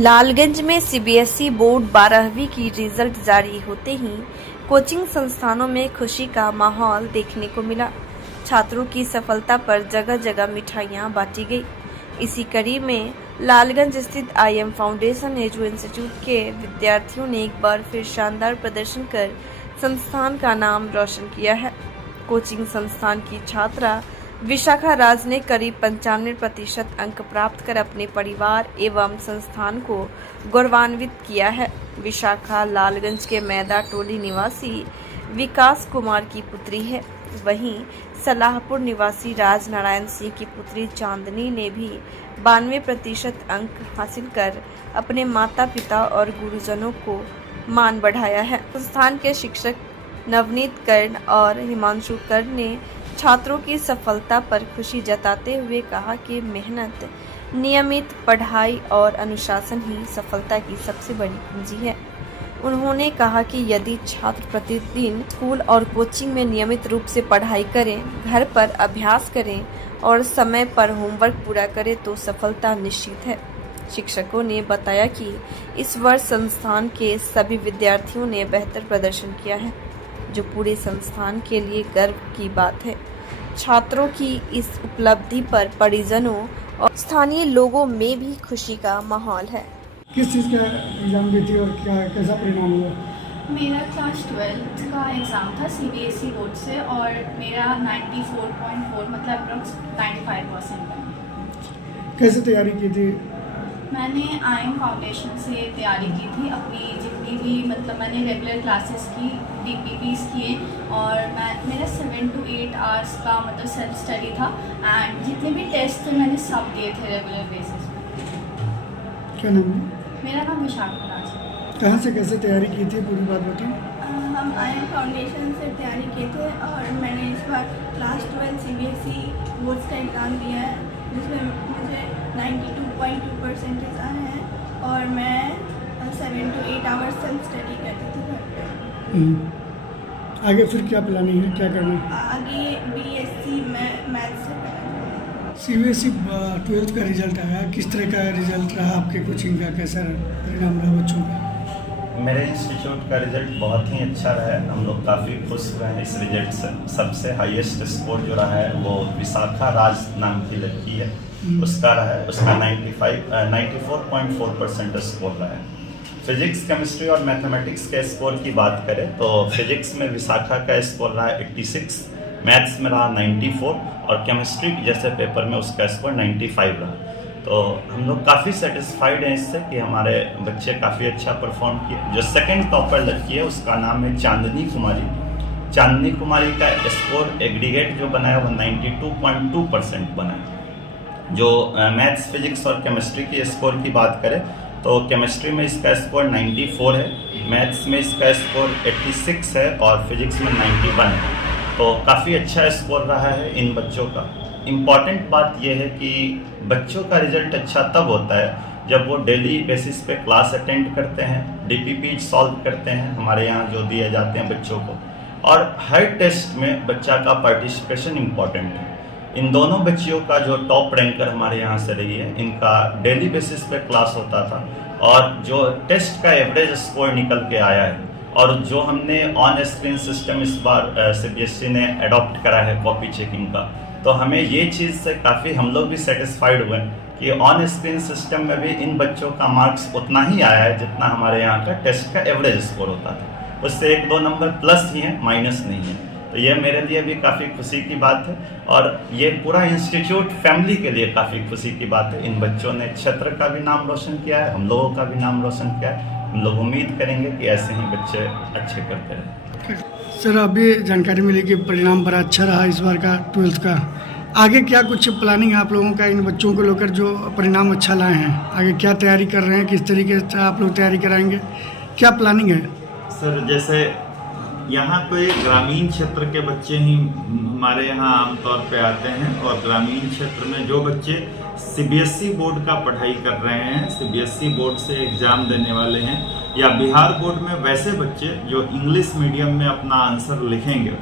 लालगंज में CBSE board 12वीं की रिजल्ट जारी होते ही कोचिंग संस्थानों में खुशी का माहौल देखने को मिला। छात्रों की सफलता पर जगह जगह मिठाइयां बांटी गई। इसी कड़ी में लालगंज स्थित आईएम फाउंडेशन एजू इंस्टीट्यूट के विद्यार्थियों ने एक बार फिर शानदार प्रदर्शन कर संस्थान का नाम रोशन किया है। कोचिंग संस्थान की छात्रा विशाखा राज ने करीब 95% अंक प्राप्त कर अपने परिवार एवं संस्थान को गौरवान्वित किया है। विशाखा लालगंज के मैदा टोली निवासी विकास कुमार की पुत्री है। वहीं सलाहपुर निवासी राज नारायण सिंह की पुत्री चांदनी ने भी 92% अंक हासिल कर अपने माता पिता और गुरुजनों को मान बढ़ाया है। संस्थान के शिक्षक नवनीत कर्ण और हिमांशु कर्ण ने छात्रों की सफलता पर खुशी जताते हुए कहा कि मेहनत, नियमित पढ़ाई और अनुशासन ही सफलता की सबसे बड़ी कुंजी है। उन्होंने कहा कि यदि छात्र प्रतिदिन स्कूल और कोचिंग में नियमित रूप से पढ़ाई करें, घर पर अभ्यास करें और समय पर होमवर्क पूरा करें तो सफलता निश्चित है। शिक्षकों ने बताया कि इस वर्ष संस्थान के सभी विद्यार्थियों ने बेहतर प्रदर्शन किया है, जो पूरे संस्थान के लिए गर्व की बात है। छात्रों की इस उपलब्धि पर परिजनों और स्थानीय लोगों में भी खुशी का माहौल है। किस चीज़ का एग्जाम दी थी और क्या कैसा परिणाम हुआ? मेरा क्लास 12th का एग्ज़ाम था सीबीएसई बोर्ड से और मेरा 94.4 मतलब अप्रॉक्स 95% है। कैसे तैयारी की थी? मैंने आईएम फाउंडेशन से तैयारी की थी। अपनी जितनी भी मतलब मैंने रेगुलर क्लासेस की, डीपीपीस किए और मेरा 7 to 8 आवर्स का मतलब सेल्फ स्टडी था एंड जितने भी टेस्ट थे मैंने सब दिए थे रेगुलर बेसिस पे। क्या नाम है? मेरा नाम विशाखा राज है। कहाँ से कैसे तैयारी की थी, पूरी बात बताओ। हम आईएम फाउंडेशन से तैयारी किए थे और मैंने इस बार क्लास 12 सीबीएसई बोर्ड्स का एग्ज़ाम दिया है, जिसमें मुझे 92.2% आए हैं और मैं 7 to 8 आवर्स सेल्फ स्टडी करती थी घर पे। आगे फिर क्या प्लानिंग है, क्या करना है? आगे बीएससी मैथ्स से करना। सीबीएसई 12th का रिजल्ट आया, किस तरह का रिजल्ट रहा आपके कोचिंग का, कैसा परिणाम रहा बच्चों का? मेरे इंस्टीट्यूट का रिजल्ट बहुत ही अच्छा रहा है। हम लोग काफ़ी खुश हुए हैं इस रिजल्ट से। सबसे हाईएस्ट स्कोर जो रहा है वो विशाखा राज नाम की लड़की है, उसका रहा है। उसका 94.4% स्कोर रहा है। फिजिक्स, केमिस्ट्री और मैथमेटिक्स के स्कोर की बात करें तो फिजिक्स में विशाखा का स्कोर रहा 86, मैथ्स में रहा 94 और केमिस्ट्री जैसे पेपर में उसका स्कोर 95 रहा। तो हम लोग काफ़ी सेटिस्फाइड हैं इससे कि हमारे बच्चे काफ़ी अच्छा परफॉर्म किए। जो सेकंड टॉपर लड़की है उसका नाम है चांदनी कुमारी। चांदनी कुमारी का स्कोर एग्रीगेट जो बना है वो 92.2% बना है। जो मैथ्स, फिजिक्स और केमिस्ट्री की स्कोर की बात करें तो केमिस्ट्री में इसका स्कोर 94 है, मैथ्स में इसका स्कोर 86 है और फिजिक्स में 91 है। तो काफ़ी अच्छा स्कोर रहा है इन बच्चों का। इम्पॉर्टेंट बात यह है कि बच्चों का रिजल्ट अच्छा तब होता है जब वो डेली बेसिस पे क्लास अटेंड करते हैं, डीपीपी सॉल्व करते हैं हमारे यहाँ जो दिए जाते हैं बच्चों को, और हर टेस्ट में बच्चा का पार्टिसिपेशन इम्पॉर्टेंट है। इन दोनों बच्चियों का जो टॉप रैंकर हमारे यहाँ से रही है, इनका डेली बेसिस पे क्लास होता था और जो टेस्ट का एवरेज स्कोर निकल के आया है और जो हमने ऑन स्क्रीन सिस्टम इस बार सीबीएसई ने अडॉप्ट करा है कॉपी चेकिंग का, तो हमें ये चीज़ से काफ़ी हम लोग भी सेटिस्फाइड हुए कि ऑन स्क्रीन सिस्टम में भी इन बच्चों का मार्क्स उतना ही आया है जितना हमारे यहाँ का टेस्ट का एवरेज स्कोर होता था। उससे 1-2 नंबर प्लस ही हैं, माइनस नहीं है। तो ये मेरे लिए भी काफ़ी खुशी की बात है और ये पूरा इंस्टीट्यूट फैमिली के लिए काफ़ी खुशी की बात है। इन बच्चों ने क्षेत्र का भी नाम रोशन किया है, हम लोगों का भी नाम रोशन किया है। हम लोग उम्मीद करेंगे कि ऐसे ही बच्चे अच्छे करते रहें। सर, अभी जानकारी मिली कि परिणाम बड़ा अच्छा रहा इस बार का 12th का। आगे क्या कुछ प्लानिंग है आप लोगों का इन बच्चों को लेकर जो परिणाम अच्छा लाए हैं? आगे क्या तैयारी कर रहे हैं, किस तरीके से आप लोग तैयारी कराएंगे, क्या प्लानिंग है? सर, जैसे यहाँ पे ग्रामीण क्षेत्र के बच्चे ही हमारे यहाँ आमतौर पे आते हैं और ग्रामीण क्षेत्र में जो बच्चे सीबीएसई बोर्ड का पढ़ाई कर रहे हैं, सीबीएसई बोर्ड से एग्ज़ाम देने वाले हैं, या बिहार बोर्ड में वैसे बच्चे जो इंग्लिश मीडियम में अपना आंसर लिखेंगे,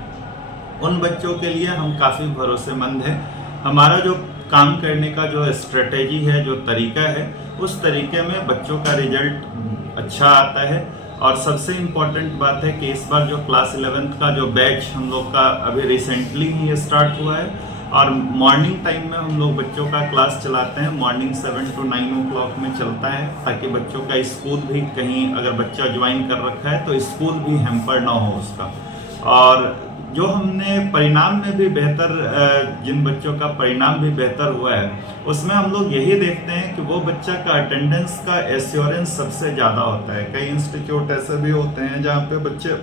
उन बच्चों के लिए हम काफ़ी भरोसेमंद हैं। हमारा जो काम करने का जो स्ट्रेटेजी है, जो तरीका है, उस तरीके में बच्चों का रिजल्ट अच्छा आता है। और सबसे इम्पोर्टेंट बात है कि इस बार जो क्लास 11th का जो बैच हम लोग का अभी रिसेंटली ही स्टार्ट हुआ है, और मॉर्निंग टाइम में हम लोग बच्चों का क्लास चलाते हैं। मॉर्निंग 7 to 9 o'clock में चलता है, ताकि बच्चों का स्कूल भी, कहीं अगर बच्चा ज्वाइन कर रखा है तो स्कूल भी हैम्पर ना हो उसका। और जो हमने परिणाम में भी बेहतर, जिन बच्चों का परिणाम भी बेहतर हुआ है, उसमें हम लोग यही देखते हैं कि वो बच्चा का अटेंडेंस का एश्योरेंस सबसे ज़्यादा होता है। कई इंस्टीट्यूट ऐसे भी होते हैं जहाँ पे बच्चे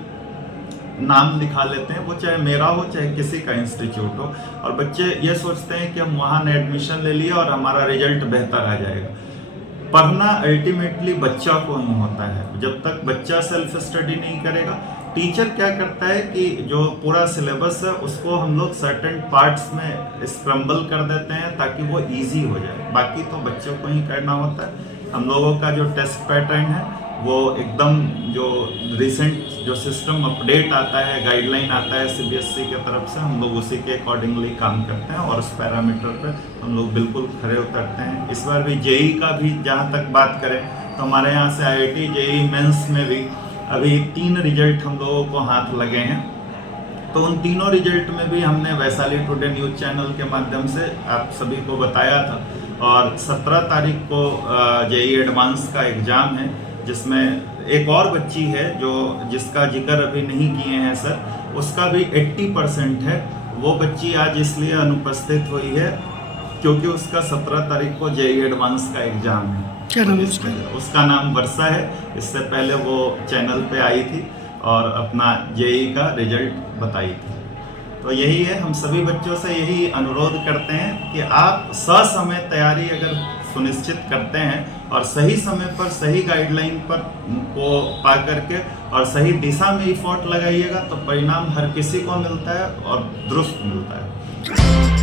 नाम लिखा लेते हैं, वो चाहे मेरा हो चाहे किसी का इंस्टीट्यूट हो, और बच्चे ये सोचते हैं कि हम वहाँ एडमिशन ले लिए और हमारा रिजल्ट बेहतर आ जाएगा। पढ़ना अल्टीमेटली बच्चा को ही होता है। जब तक बच्चा सेल्फ स्टडी नहीं करेगा, टीचर क्या करता है कि जो पूरा सिलेबस है उसको हम लोग सर्टेन पार्ट्स में स्क्रम्बल कर देते हैं ताकि वो इजी हो जाए, बाकी तो बच्चों को ही करना होता है। हम लोगों का जो टेस्ट पैटर्न है वो एकदम, जो रिसेंट जो सिस्टम अपडेट आता है, गाइडलाइन आता है CBSE की तरफ से, हम लोग उसी के अकॉर्डिंगली काम करते हैं और उस पैरामीटर पर हम लोग बिल्कुल खरे उतरते हैं। इस बार भी JEE का भी जहाँ तक बात करें तो हमारे यहाँ से IIT JEE मेंस में भी अभी 3 रिजल्ट हम लोगों को हाथ लगे हैं। तो उन तीनों रिजल्ट में भी हमने वैशाली टुडे न्यूज़ चैनल के माध्यम से आप सभी को बताया था। और 17 तारीख को JEE एडवांस का एग्ज़ाम है, जिसमें एक और बच्ची है जिसका जिक्र अभी नहीं किए हैं सर, उसका भी 80% है। वो बच्ची आज इसलिए अनुपस्थित हुई है क्योंकि उसका 17 तारीख को JEE एडवांस का एग्ज़ाम है। क्या नाम है उसका नाम वर्षा है। इससे पहले वो चैनल पे आई थी और अपना JEE का रिजल्ट बताई थी। तो यही है, हम सभी बच्चों से यही अनुरोध करते हैं कि आप ससमय तैयारी अगर सुनिश्चित करते हैं और सही समय पर सही गाइडलाइन पर को पा करके और सही दिशा में एफर्ट लगाइएगा तो परिणाम हर किसी को मिलता है और दुरुस्त मिलता है।